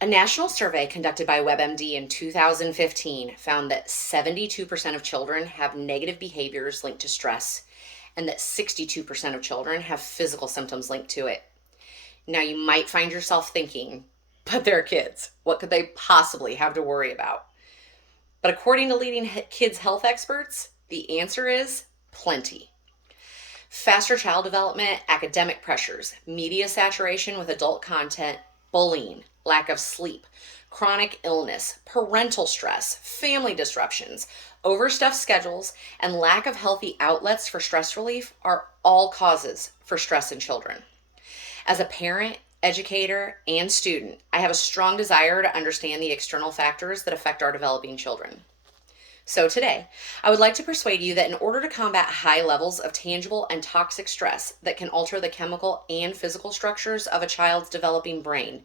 A national survey conducted by WebMD in 2015 found that 72% of children have negative behaviors linked to stress, and that 62% of children have physical symptoms linked to it. Now, you might find yourself thinking, but they're kids. What could they possibly have to worry about? But according to leading kids' health experts, the answer is plenty. Faster child development, academic pressures, media saturation with adult content, bullying, lack of sleep, chronic illness, parental stress, family disruptions, overstuffed schedules, and lack of healthy outlets for stress relief are all causes for stress in children. As a parent, educator, and student, I have a strong desire to understand the external factors that affect our developing children. So today, I would like to persuade you that in order to combat high levels of tangible and toxic stress that can alter the chemical and physical structures of a child's developing brain,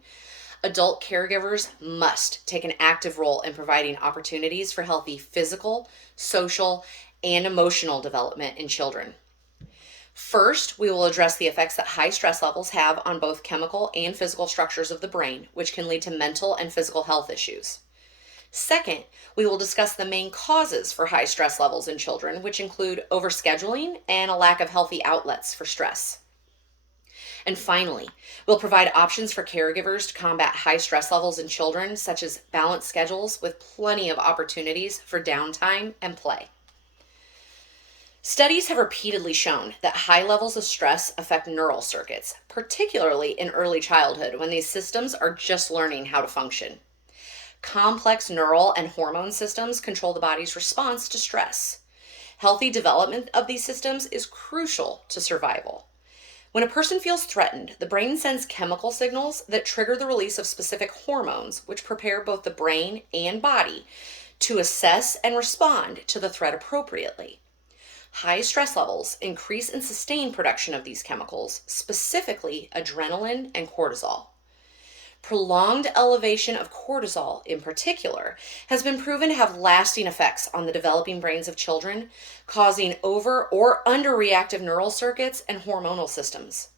adult caregivers must take an active role in providing opportunities for healthy physical, social, and emotional development in children. First, we will address the effects that high stress levels have on both chemical and physical structures of the brain, which can lead to mental and physical health issues. Second, we will discuss the main causes for high stress levels in children, which include overscheduling and a lack of healthy outlets for stress. And finally, we'll provide options for caregivers to combat high stress levels in children, such as balanced schedules with plenty of opportunities for downtime and play. Studies have repeatedly shown that high levels of stress affect neural circuits, particularly in early childhood when these systems are just learning how to function. Complex neural and hormone systems control the body's response to stress. Healthy development of these systems is crucial to survival. When a person feels threatened, the brain sends chemical signals that trigger the release of specific hormones, which prepare both the brain and body to assess and respond to the threat appropriately. High stress levels increase and sustain production of these chemicals, specifically adrenaline and cortisol. Prolonged elevation of cortisol, in particular, has been proven to have lasting effects on the developing brains of children, causing over or underreactive neural circuits and hormonal systems.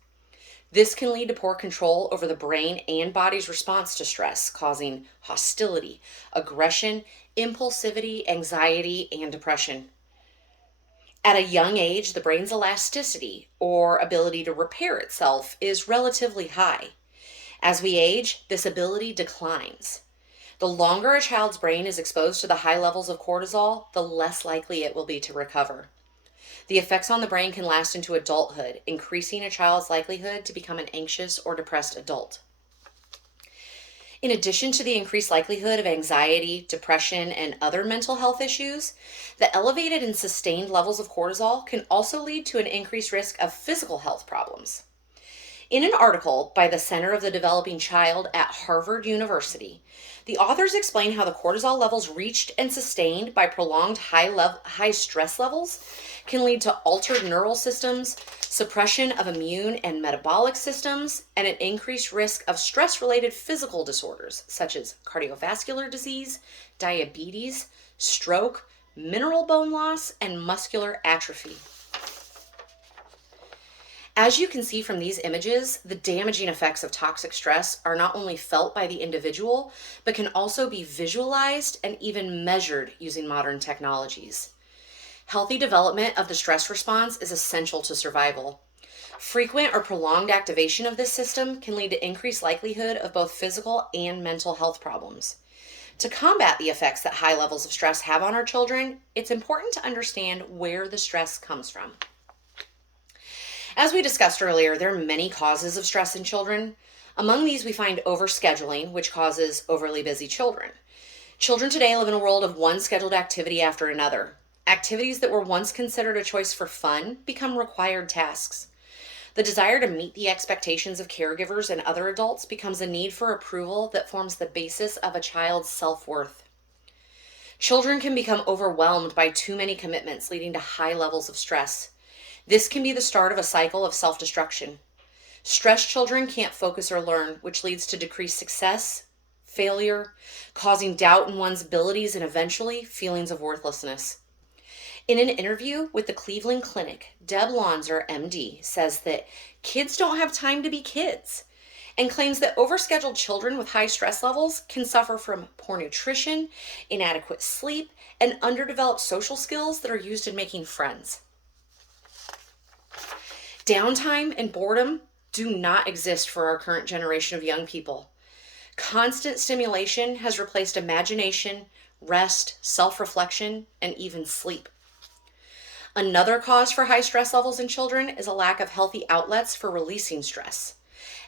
This can lead to poor control over the brain and body's response to stress, causing hostility, aggression, impulsivity, anxiety, and depression. At a young age, the brain's elasticity, or ability to repair itself, is relatively high. As we age, this ability declines. The longer a child's brain is exposed to the high levels of cortisol, the less likely it will be to recover. The effects on the brain can last into adulthood, increasing a child's likelihood to become an anxious or depressed adult. In addition to the increased likelihood of anxiety, depression, and other mental health issues, the elevated and sustained levels of cortisol can also lead to an increased risk of physical health problems. In an article by the Center of the Developing Child at Harvard University, the authors explain how the cortisol levels reached and sustained by prolonged high stress levels can lead to altered neural systems, suppression of immune and metabolic systems, and an increased risk of stress-related physical disorders such as cardiovascular disease, diabetes, stroke, mineral bone loss, and muscular atrophy. As you can see from these images, the damaging effects of toxic stress are not only felt by the individual, but can also be visualized and even measured using modern technologies. Healthy development of the stress response is essential to survival. Frequent or prolonged activation of this system can lead to increased likelihood of both physical and mental health problems. To combat the effects that high levels of stress have on our children, it's important to understand where the stress comes from. As we discussed earlier, there are many causes of stress in children. Among these, we find overscheduling, which causes overly busy children. Children today live in a world of one scheduled activity after another. Activities that were once considered a choice for fun become required tasks. The desire to meet the expectations of caregivers and other adults becomes a need for approval that forms the basis of a child's self-worth. Children can become overwhelmed by too many commitments, leading to high levels of stress. This can be the start of a cycle of self-destruction. Stressed children can't focus or learn, which leads to decreased success, failure, causing doubt in one's abilities, and eventually feelings of worthlessness. In an interview with the Cleveland Clinic, Deb Lonzer, MD, says that kids don't have time to be kids. and claims that overscheduled children with high stress levels can suffer from poor nutrition, inadequate sleep, and underdeveloped social skills that are used in making friends. Downtime and boredom do not exist for our current generation of young people. Constant stimulation has replaced imagination, rest, self-reflection, and even sleep. Another cause for high stress levels in children is a lack of healthy outlets for releasing stress.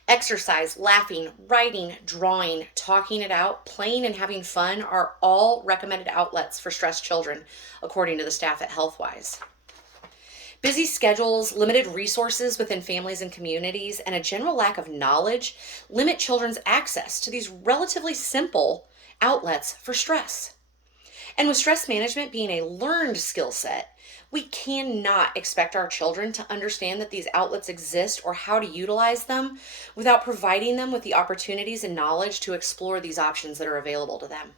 Exercise, laughing, writing, drawing, talking it out, playing, and having fun are all recommended outlets for stressed children, according to the staff at HealthWise. Busy schedules, limited resources within families and communities, and a general lack of knowledge limit children's access to these relatively simple outlets for stress. And with stress management being a learned skill set, we cannot expect our children to understand that these outlets exist or how to utilize them without providing them with the opportunities and knowledge to explore these options that are available to them.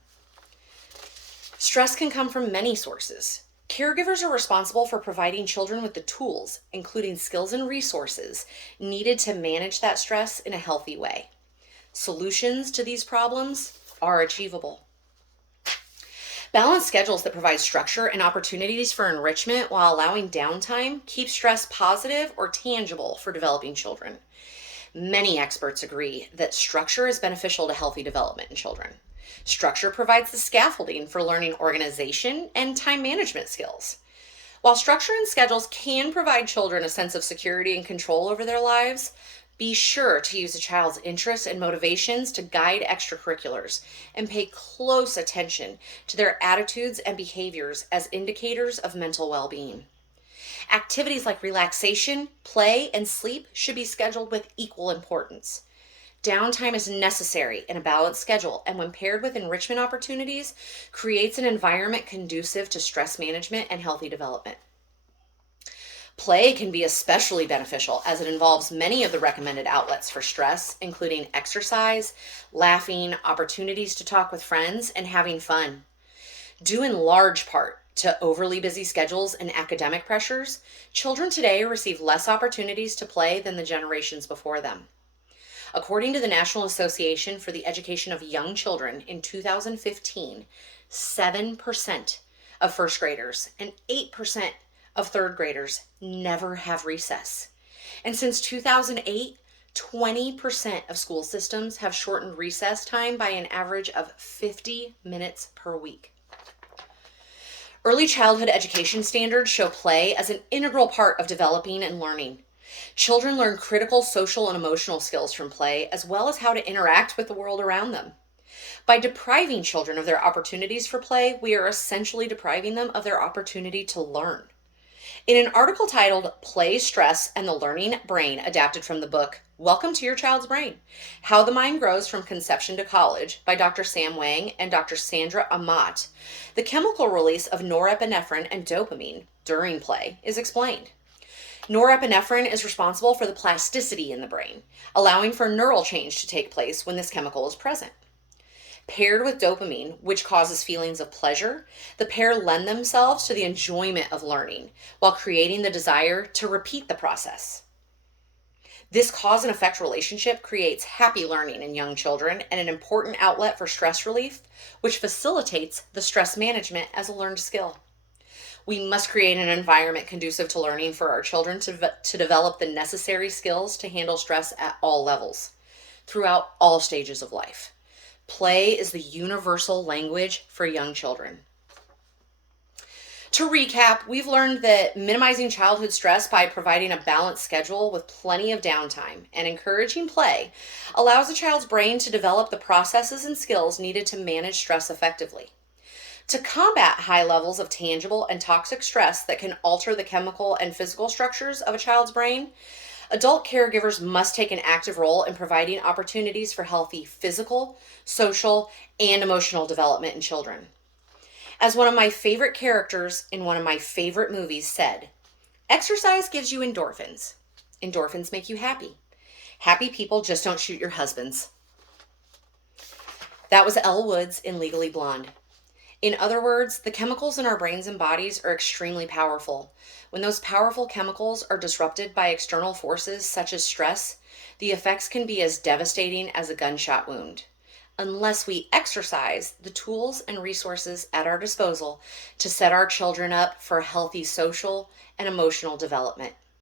Stress can come from many sources. Caregivers are responsible for providing children with the tools, including skills and resources, needed to manage that stress in a healthy way. Solutions to these problems are achievable. Balanced schedules that provide structure and opportunities for enrichment while allowing downtime keep stress positive or tangible for developing children. Many experts agree that structure is beneficial to healthy development in children. Structure provides the scaffolding for learning organization and time management skills. While structure and schedules can provide children a sense of security and control over their lives, be sure to use a child's interests and motivations to guide extracurriculars and pay close attention to their attitudes and behaviors as indicators of mental well-being. Activities like relaxation, play, and sleep should be scheduled with equal importance. Downtime is necessary in a balanced schedule, and when paired with enrichment opportunities, creates an environment conducive to stress management and healthy development. Play can be especially beneficial as it involves many of the recommended outlets for stress, including exercise, laughing, opportunities to talk with friends, and having fun. Due in large part to overly busy schedules and academic pressures, children today receive less opportunities to play than the generations before them. According to the National Association for the Education of Young Children in 2015, 7% of first graders and 8% of third graders never have recess. And since 2008, 20% of school systems have shortened recess time by an average of 50 minutes per week. Early childhood education standards show play as an integral part of developing and learning. Children learn critical social and emotional skills from play, as well as how to interact with the world around them. By depriving children of their opportunities for play, we are essentially depriving them of their opportunity to learn. In an article titled Play, Stress, and the Learning Brain, adapted from the book Welcome to Your Child's Brain, How the Mind Grows from Conception to College by Dr. Sam Wang and Dr. Sandra Amat, the chemical release of norepinephrine and dopamine during play is explained. Norepinephrine is responsible for the plasticity in the brain, allowing for neural change to take place when this chemical is present. Paired with dopamine, which causes feelings of pleasure, the pair lend themselves to the enjoyment of learning while creating the desire to repeat the process. This cause and effect relationship creates happy learning in young children and an important outlet for stress relief, which facilitates the stress management as a learned skill. We must create an environment conducive to learning for our children to develop the necessary skills to handle stress at all levels, throughout all stages of life. Play is the universal language for young children. To recap, we've learned that minimizing childhood stress by providing a balanced schedule with plenty of downtime and encouraging play allows a child's brain to develop the processes and skills needed to manage stress effectively. To combat high levels of tangible and toxic stress that can alter the chemical and physical structures of a child's brain, adult caregivers must take an active role in providing opportunities for healthy physical, social, and emotional development in children. As one of my favorite characters in one of my favorite movies said, "Exercise gives you endorphins. Endorphins make you happy. Happy people just don't shoot your husbands." That was Elle Woods in Legally Blonde. In other words, the chemicals in our brains and bodies are extremely powerful. When those powerful chemicals are disrupted by external forces such as stress, The effects can be as devastating as a gunshot wound unless we exercise the tools and resources at our disposal to set our children up for healthy social and emotional development.